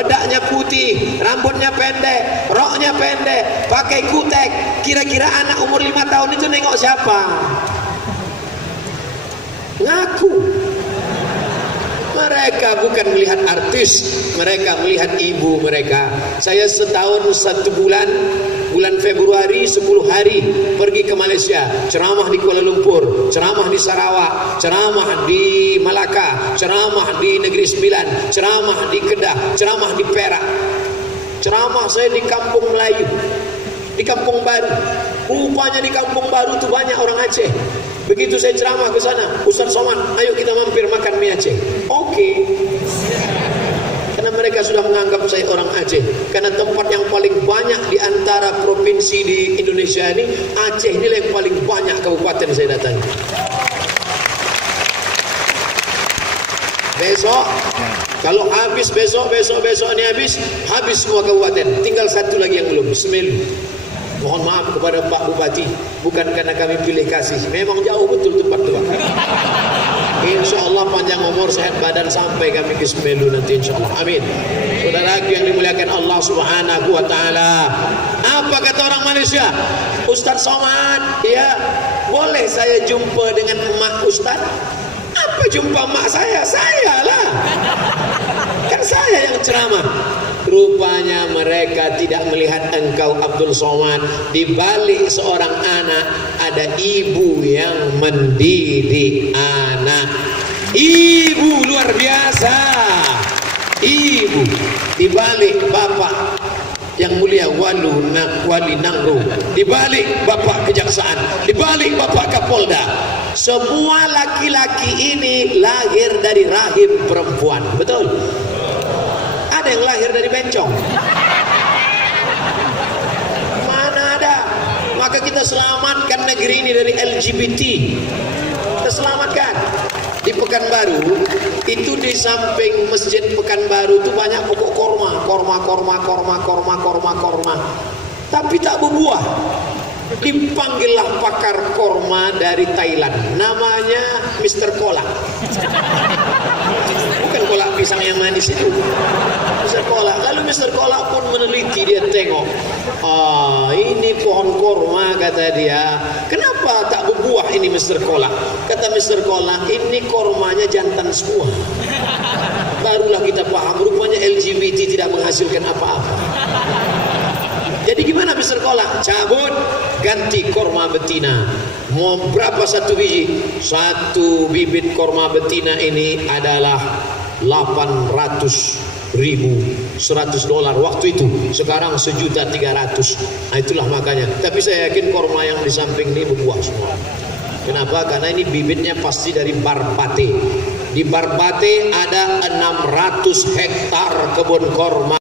bedaknya putih, rambutnya pendek, roknya pendek, pakai kutek. Kira-kira anak umur 5 tahun itu nengok siapa? Ngaku. Mereka bukan melihat artis, mereka melihat ibu mereka. Saya setahun 1 bulan, bulan Februari 10 hari pergi ke Malaysia, ceramah di Kuala Lumpur, ceramah di Sarawak, ceramah di Malaka, ceramah di Negeri Sembilan, ceramah di Kedah, ceramah di Perak. Ceramah saya di Kampung Melayu, di Kampung Baru. Rupanya di Kampung Baru itu banyak orang Aceh. Begitu saya ceramah ke sana, Ustaz Somad, ayo kita mampir makan mie Aceh. Oke. Karena mereka sudah menganggap saya orang Aceh. Karena tempat yang paling banyak di antara provinsi di Indonesia ini, Aceh ini yang paling banyak kabupaten saya datangi. Besok, kalau habis besok ini habis semua kabupaten. Tinggal satu lagi yang belum, Semelu. Mohon maaf kepada Pak Bupati, bukan karena kami pilih kasih, memang jauh betul tempat itu Pak. Insya Allah panjang umur, sehat badan sampai kami ke Semelu nanti insya Allah. Amin. Saudaraku yang dimuliakan Allah Subhanahu wa Ta'ala, apa kata orang Malaysia? Ustaz Somad, ya boleh saya jumpa dengan emak Ustaz? Apa jumpa emak saya? Saya lah, kan saya yang ceramah. Rupanya mereka tidak melihat engkau Abdul Somad. Di balik seorang anak ada ibu yang mendidik anak. Ibu luar biasa. Ibu di balik bapak yang mulia Wali Nangro, di balik bapak kejaksaan, di balik bapak Kapolda. Semua laki-laki ini lahir dari rahim perempuan. Betul? Ada yang lahir dari bencong? Mana ada? Maka kita selamatkan negeri ini dari LGBT. Kita selamatkan. Di Pekanbaru itu, di samping masjid Pekanbaru itu banyak pokok korma, tapi tak berbuah. Dipanggillah pakar korma dari Thailand, namanya Mr. Kolak. Bukan kolak pisang yang manis itu, Mr. Kolak. Lalu Mr. Kolak pun meneliti, dia tengok, ini pohon korma, kata dia. Kenapa tak berbuah ini Mr. Kolak? Kata Mr. Kolak, ini kormanya jantan semua. Barulah kita paham, rupanya LGBT tidak menghasilkan apa-apa. Jadi gimana Mr. Kolak? Cabut, ganti korma betina. Mau berapa satu biji? Satu bibit korma betina ini adalah 800.100 dolar waktu itu. Sekarang 1.300.000. Nah, itulah makanya. Tapi saya yakin korma yang di samping ini berbuah semua. Kenapa? Karena ini bibitnya pasti dari Barbate. Di Barbate ada 600 hektar kebun korma.